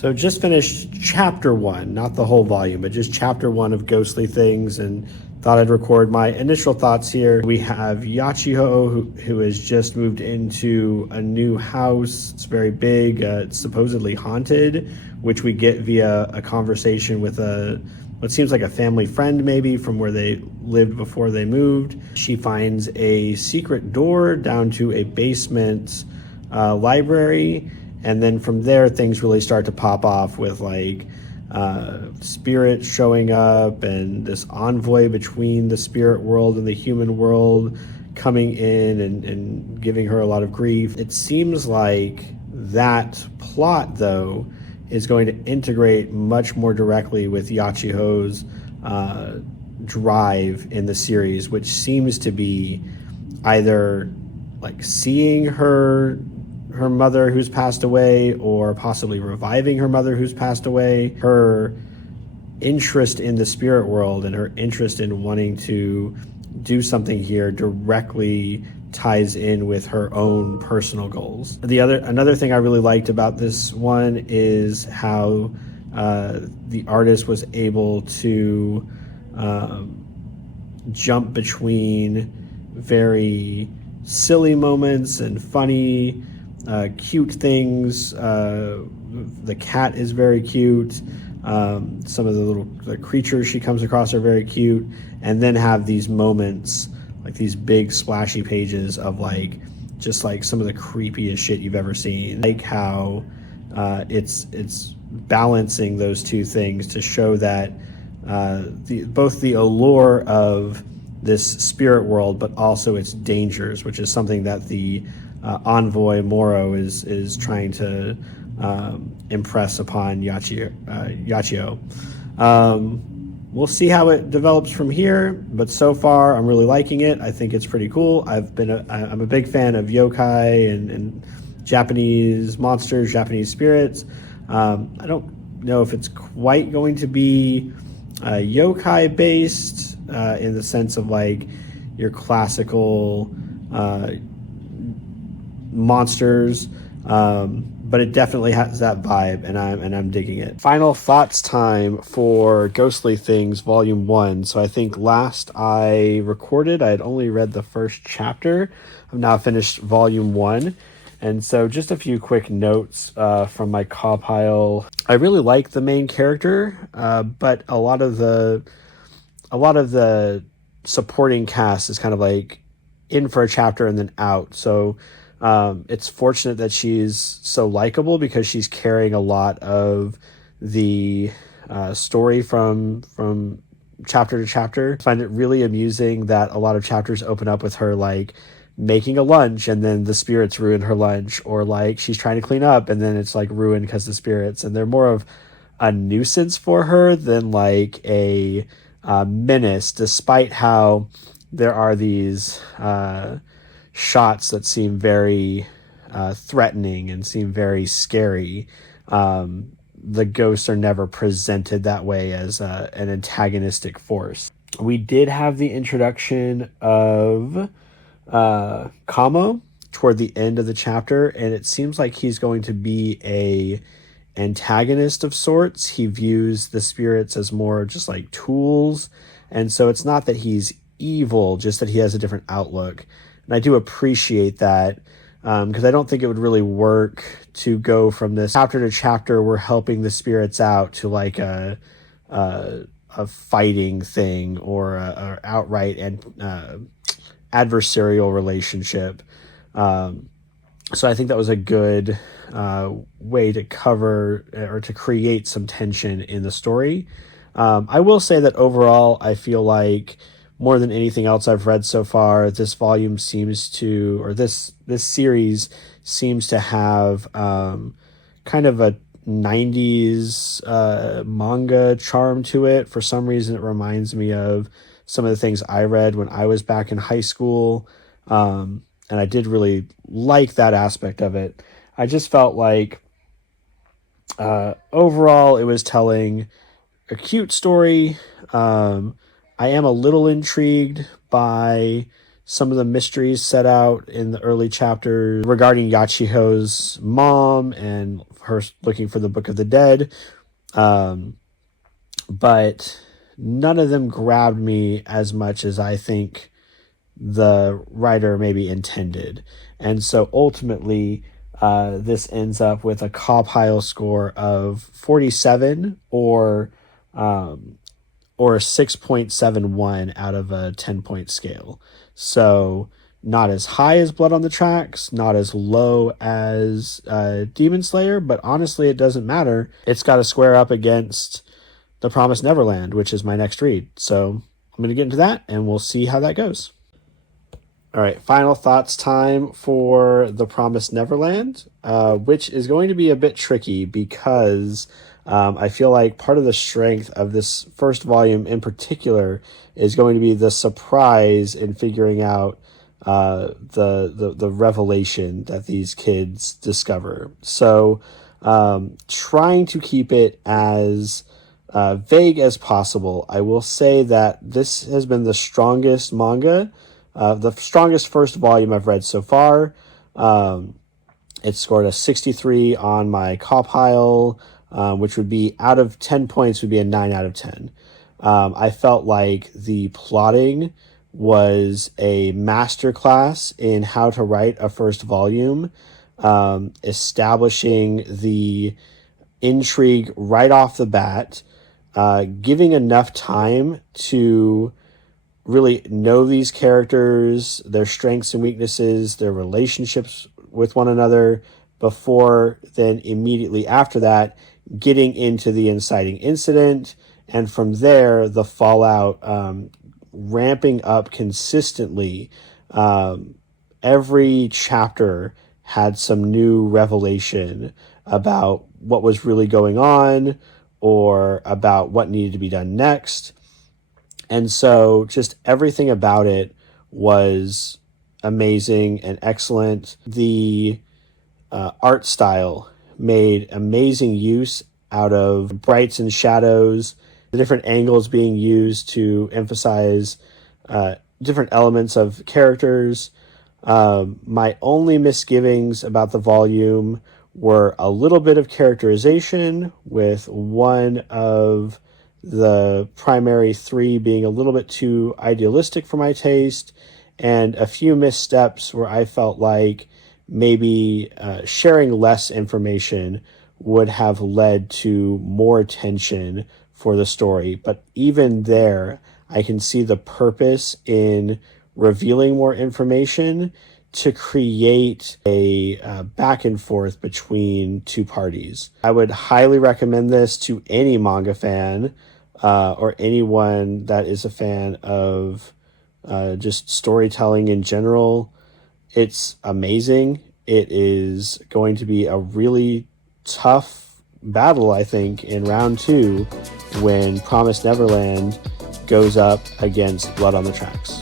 So just finished chapter 1, not the whole volume, but just chapter 1 of Ghostly Things, and thought I'd record my initial thoughts here. We have Yachiho, who has just moved into a new house. It's very big. It's supposedly haunted, which we get via a conversation with what seems like a family friend, maybe, from where they lived before they moved. She finds a secret door down to a basement library. And then from there, things really start to pop off with like spirits showing up and this envoy between the spirit world and the human world coming in and giving her a lot of grief. It seems like that plot, though, is going to integrate much more directly with Yachiho's drive in the series, which seems to be either like seeing her mother who's passed away, or possibly reviving her mother who's passed away. Her interest in the spirit world and her interest in wanting to do something here directly ties in with her own personal goals. Another thing I really liked about this one is how the artist was able to jump between very silly moments and funny cute things. The cat is very cute. Some of the creatures she comes across are very cute, and then have these moments, like these big splashy pages of like just like some of the creepiest shit you've ever seen. Like how it's balancing those two things to show that both the allure of this spirit world, but also its dangers, which is something that the envoy Moro is trying to impress upon Yachio. We'll see how it develops from here, but so far I'm really liking it. I think it's pretty cool. I'm a big fan of yokai and Japanese monsters, Japanese spirits. I don't know if it's quite going to be yokai based in the sense of like your classical monsters, but it definitely has that vibe, and I'm digging it. Final thoughts time for Ghostly Things Volume 1. So I think last I recorded, I had only read the first chapter. I've now finished Volume 1, and so just a few quick notes from my caw pile. I really like the main character, but a lot of the supporting cast is kind of like in for a chapter and then out. So it's fortunate that she's so likable because she's carrying a lot of the story from chapter to chapter. I find it really amusing that a lot of chapters open up with her like making a lunch and then the spirits ruin her lunch, or like she's trying to clean up and then it's like ruined because the spirits, and they're more of a nuisance for her than like a menace, despite how there are these shots that seem very threatening and seem very scary. The ghosts are never presented that way as an antagonistic force. We did have the introduction of Kamo toward the end of the chapter, and it seems like he's going to be a antagonist of sorts. He views the spirits as more just like tools, and so it's not that he's evil, just that he has a different outlook. And I do appreciate that, because I don't think it would really work to go from this chapter to chapter we're helping the spirits out to like a fighting thing or a outright and adversarial relationship. So I think that was a good way to cover or to create some tension in the story. I will say that overall, I feel like more than anything else I've read so far, this volume seems to, or this series seems to have kind of a 90s manga charm to it. For some reason, it reminds me of some of the things I read when I was back in high school. And I did really like that aspect of it. I just felt like overall it was telling a cute story. I am a little intrigued by some of the mysteries set out in the early chapters regarding Yachiho's mom and her looking for the Book of the Dead. But none of them grabbed me as much as I think the writer maybe intended. And so ultimately, this ends up with a Compile score of 47 or 6.71 out of a 10-point scale. So not as high as Blood on the Tracks, not as low as Demon Slayer, but honestly, it doesn't matter. It's got to square up against The Promised Neverland, which is my next read. So I'm going to get into that, and we'll see how that goes. All right, final thoughts time for The Promised Neverland, which is going to be a bit tricky because I feel like part of the strength of this first volume in particular is going to be the surprise in figuring out the revelation that these kids discover. So trying to keep it as vague as possible, I will say that this has been the strongest manga, the strongest first volume I've read so far. It scored a 63 on my Compile, which would be out of 10 points would be a 9 out of 10. I felt like the plotting was a masterclass in how to write a first volume, establishing the intrigue right off the bat, giving enough time to really know these characters, their strengths and weaknesses, their relationships with one another, before then immediately after that getting into the inciting incident, and from there the fallout, ramping up consistently. Every chapter had some new revelation about what was really going on or about what needed to be done next. And so just everything about it was amazing and excellent. The art style made amazing use out of brights and shadows, the different angles being used to emphasize different elements of characters. My only misgivings about the volume were a little bit of characterization, with one of the primary three being a little bit too idealistic for my taste, and a few missteps where I felt like maybe sharing less information would have led to more tension for the story. But even there, I can see the purpose in revealing more information to create a back and forth between two parties. I would highly recommend this to any manga fan, or anyone that is a fan of just storytelling in general. It's amazing. It is going to be a really tough battle, I think, in round 2 when Promised Neverland goes up against Blood on the Tracks.